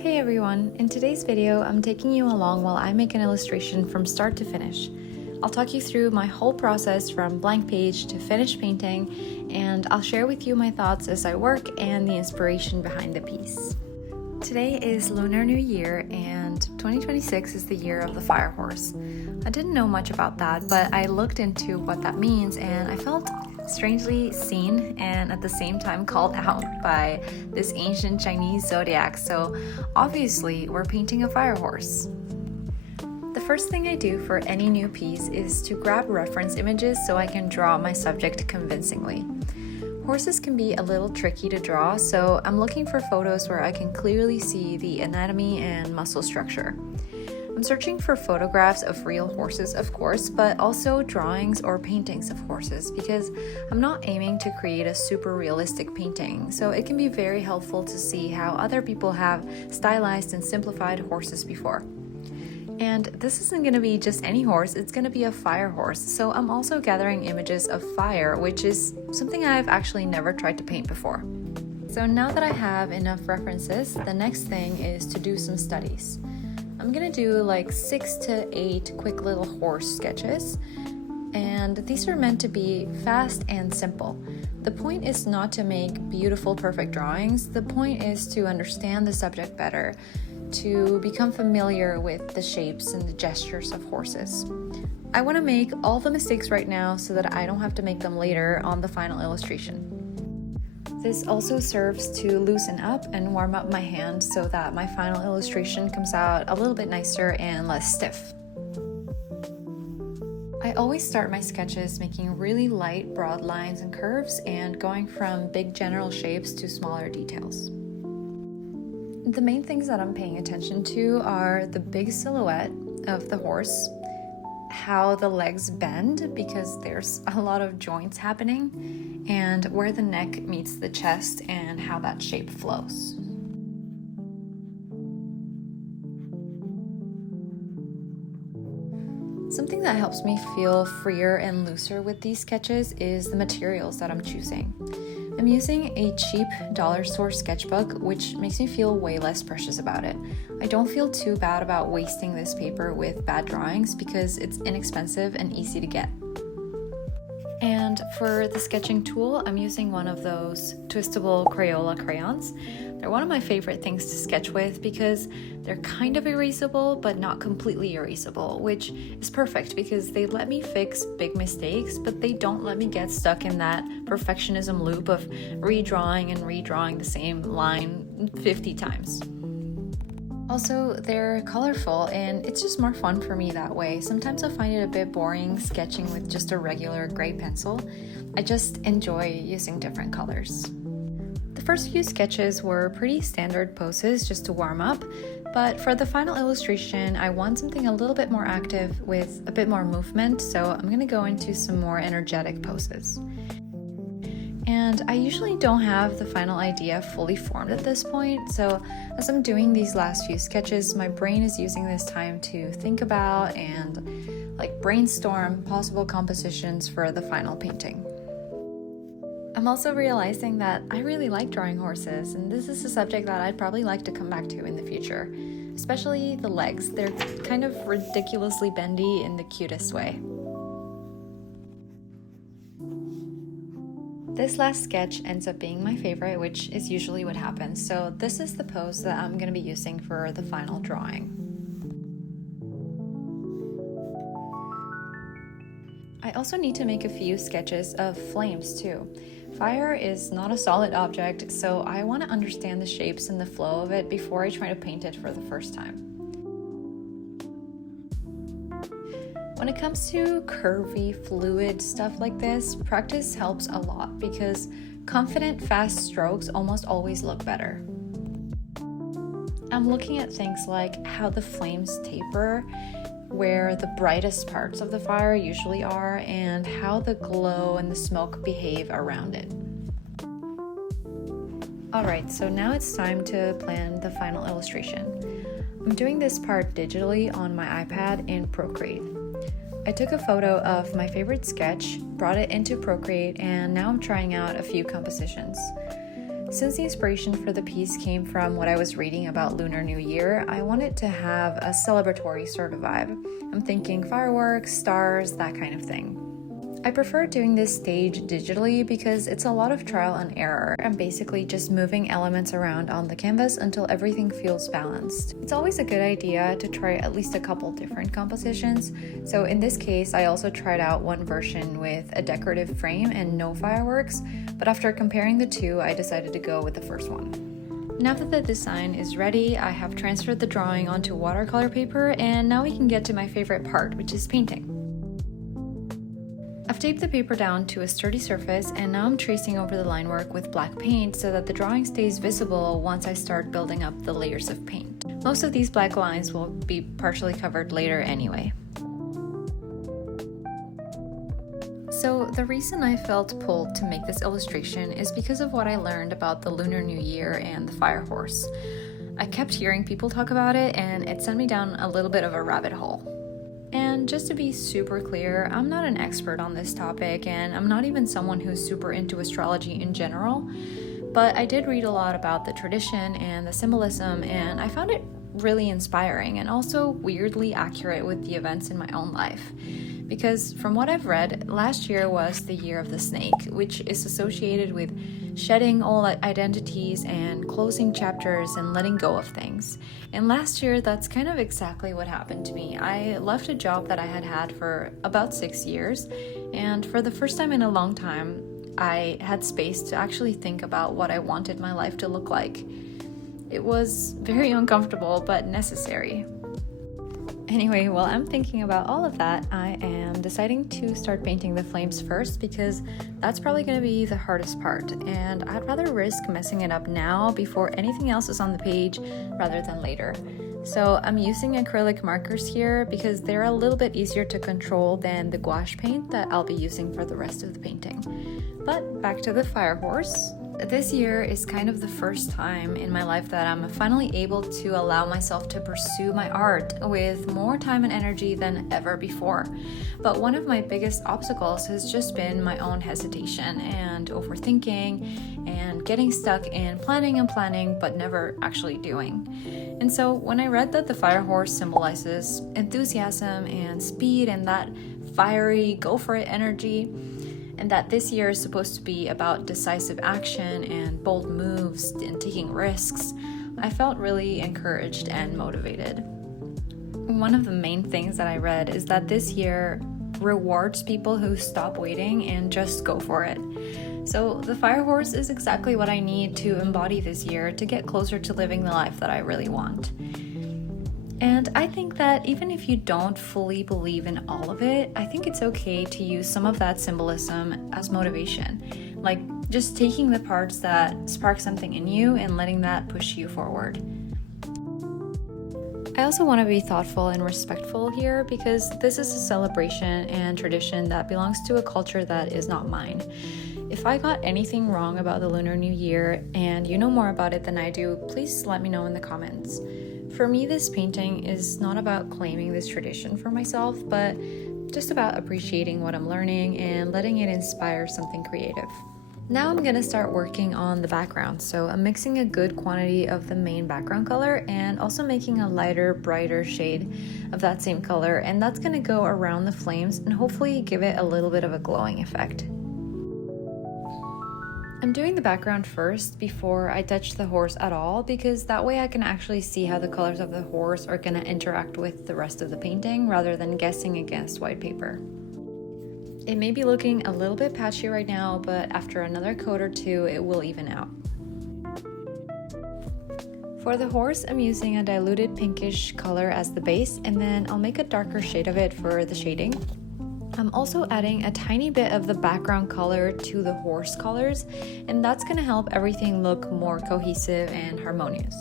Hey everyone, in today's video I'm taking you along while I make an illustration from start to finish. I'll talk you through my whole process from blank page to finished painting, and I'll share with you my thoughts as I work and the inspiration behind the piece. Today is Lunar New Year and 2026 is the year of the fire horse. I didn't know much about that, but I looked into what that means and I felt strangely seen and at the same time called out by this ancient Chinese zodiac, so obviously we're painting a fire horse. The first thing I do for any new piece is to grab reference images so I can draw my subject convincingly. Horses can be a little tricky to draw, so I'm looking for photos where I can clearly see the anatomy and muscle structure. I'm searching for photographs of real horses, of course, but also drawings or paintings of horses because I'm not aiming to create a super realistic painting, so it can be very helpful to see how other people have stylized and simplified horses before. And this isn't going to be just any horse, it's going to be a fire horse, so I'm also gathering images of fire, which is something I've actually never tried to paint before. So now that I have enough references, the next thing is to do some studies. I'm gonna do like 6 to 8 quick little horse sketches, and these are meant to be fast and simple. The point is not to make beautiful, perfect drawings. The point is to understand the subject better, to become familiar with the shapes and the gestures of horses. I want to make all the mistakes right now so that I don't have to make them later on the final illustration. This also serves to loosen up and warm up my hand so that my final illustration comes out a little bit nicer and less stiff. I always start my sketches making really light, broad lines and curves and going from big general shapes to smaller details. The main things that I'm paying attention to are the big silhouette of the horse, how the legs bend because there's a lot of joints happening, and where the neck meets the chest and how that shape flows. Something that helps me feel freer and looser with these sketches is the materials that I'm choosing. I'm using a cheap dollar store sketchbook, which makes me feel way less precious about it. I don't feel too bad about wasting this paper with bad drawings because it's inexpensive and easy to get. And for the sketching tool, I'm using one of those twistable Crayola crayons. They're one of my favorite things to sketch with because they're kind of erasable, but not completely erasable, which is perfect because they let me fix big mistakes, but they don't let me get stuck in that perfectionism loop of redrawing and redrawing the same line 50 times. Also, they're colorful and it's just more fun for me that way. Sometimes I find it a bit boring sketching with just a regular gray pencil. I just enjoy using different colors. The first few sketches were pretty standard poses just to warm up, but for the final illustration, I want something a little bit more active with a bit more movement, so I'm going to go into some more energetic poses. And I usually don't have the final idea fully formed at this point, so as I'm doing these last few sketches, my brain is using this time to think about and brainstorm possible compositions for the final painting. I'm also realizing that I really like drawing horses, and this is a subject that I'd probably like to come back to in the future, especially the legs. They're kind of ridiculously bendy in the cutest way. This last sketch ends up being my favorite, which is usually what happens, so this is the pose that I'm going to be using for the final drawing. I also need to make a few sketches of flames too. Fire is not a solid object, so I want to understand the shapes and the flow of it before I try to paint it for the first time. When it comes to curvy, fluid stuff like this, practice helps a lot because confident, fast strokes almost always look better. I'm looking at things like how the flames taper, where the brightest parts of the fire usually are, and how the glow and the smoke behave around it. Alright, so now it's time to plan the final illustration. I'm doing this part digitally on my iPad in Procreate. I took a photo of my favorite sketch, brought it into Procreate, and now I'm trying out a few compositions. Since the inspiration for the piece came from what I was reading about Lunar New Year, I wanted to have a celebratory sort of vibe. I'm thinking fireworks, stars, that kind of thing. I prefer doing this stage digitally because it's a lot of trial and error and basically just moving elements around on the canvas until everything feels balanced. It's always a good idea to try at least a couple different compositions. So in this case, I also tried out one version with a decorative frame and no fireworks, but after comparing the two, I decided to go with the first one. Now that the design is ready, I have transferred the drawing onto watercolor paper, and now we can get to my favorite part, which is painting. I've taped the paper down to a sturdy surface, and now I'm tracing over the line work with black paint so that the drawing stays visible once I start building up the layers of paint. Most of these black lines will be partially covered later anyway. So the reason I felt pulled to make this illustration is because of what I learned about the Lunar New Year and the fire horse. I kept hearing people talk about it, and it sent me down a little bit of a rabbit hole. And just to be super clear, I'm not an expert on this topic, and I'm not even someone who's super into astrology in general, but I did read a lot about the tradition and the symbolism, and I found it really inspiring and also weirdly accurate with the events in my own life. Because from what I've read, last year was the year of the snake, which is associated with shedding all identities and closing chapters and letting go of things. And last year, that's kind of exactly what happened to me. I left a job that I had had for about 6 years, and for the first time in a long time, I had space to actually think about what I wanted my life to look like. It was very uncomfortable, but necessary. Anyway, while I'm thinking about all of that, I am deciding to start painting the flames first because that's probably going to be the hardest part, and I'd rather risk messing it up now before anything else is on the page rather than later. So I'm using acrylic markers here because they're a little bit easier to control than the gouache paint that I'll be using for the rest of the painting. But back to the fire horse. This year is kind of the first time in my life that I'm finally able to allow myself to pursue my art with more time and energy than ever before. But one of my biggest obstacles has just been my own hesitation and overthinking and getting stuck in planning but never actually doing. And so when I read that the fire horse symbolizes enthusiasm and speed and that fiery go for it energy, and that this year is supposed to be about decisive action and bold moves and taking risks, I felt really encouraged and motivated. One of the main things that I read is that this year rewards people who stop waiting and just go for it. So the fire horse is exactly what I need to embody this year to get closer to living the life that I really want. And I think that even if you don't fully believe in all of it, I think it's okay to use some of that symbolism as motivation. Like just taking the parts that spark something in you and letting that push you forward. I also want to be thoughtful and respectful here because this is a celebration and tradition that belongs to a culture that is not mine. If I got anything wrong about the Lunar New Year and you know more about it than I do, please let me know in the comments. For me, this painting is not about claiming this tradition for myself, but just about appreciating what I'm learning and letting it inspire something creative. Now I'm going to start working on the background, so I'm mixing a good quantity of the main background color and also making a lighter, brighter shade of that same color, and that's going to go around the flames and hopefully give it a little bit of a glowing effect. I'm doing the background first before I touch the horse at all because that way I can actually see how the colors of the horse are going to interact with the rest of the painting rather than guessing against white paper. It may be looking a little bit patchy right now, but after another coat or two, it will even out. For the horse, I'm using a diluted pinkish color as the base, and then I'll make a darker shade of it for the shading. I'm also adding a tiny bit of the background color to the horse colors, and that's going to help everything look more cohesive and harmonious.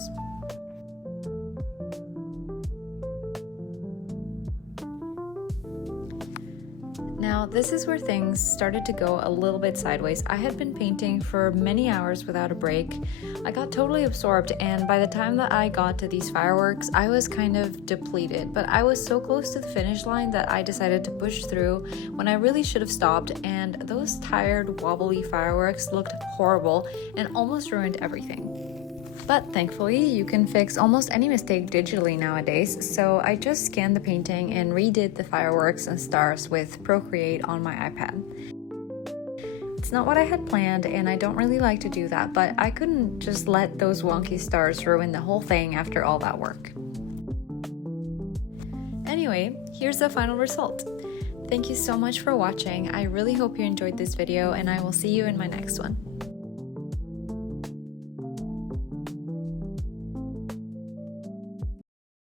Now Now, this is where things started to go a little bit sideways. I had been painting for many hours without a break. I got totally absorbed, and by the time that I got to these fireworks, I was kind of depleted. But I was so close to the finish line that I decided to push through when I really should have stopped, and those tired, wobbly fireworks looked horrible and almost ruined everything. But thankfully, you can fix almost any mistake digitally nowadays, so I just scanned the painting and redid the fireworks and stars with Procreate on my iPad. It's not what I had planned, and I don't really like to do that, but I couldn't just let those wonky stars ruin the whole thing after all that work. Anyway, here's the final result. Thank you so much for watching. I really hope you enjoyed this video, and I will see you in my next one.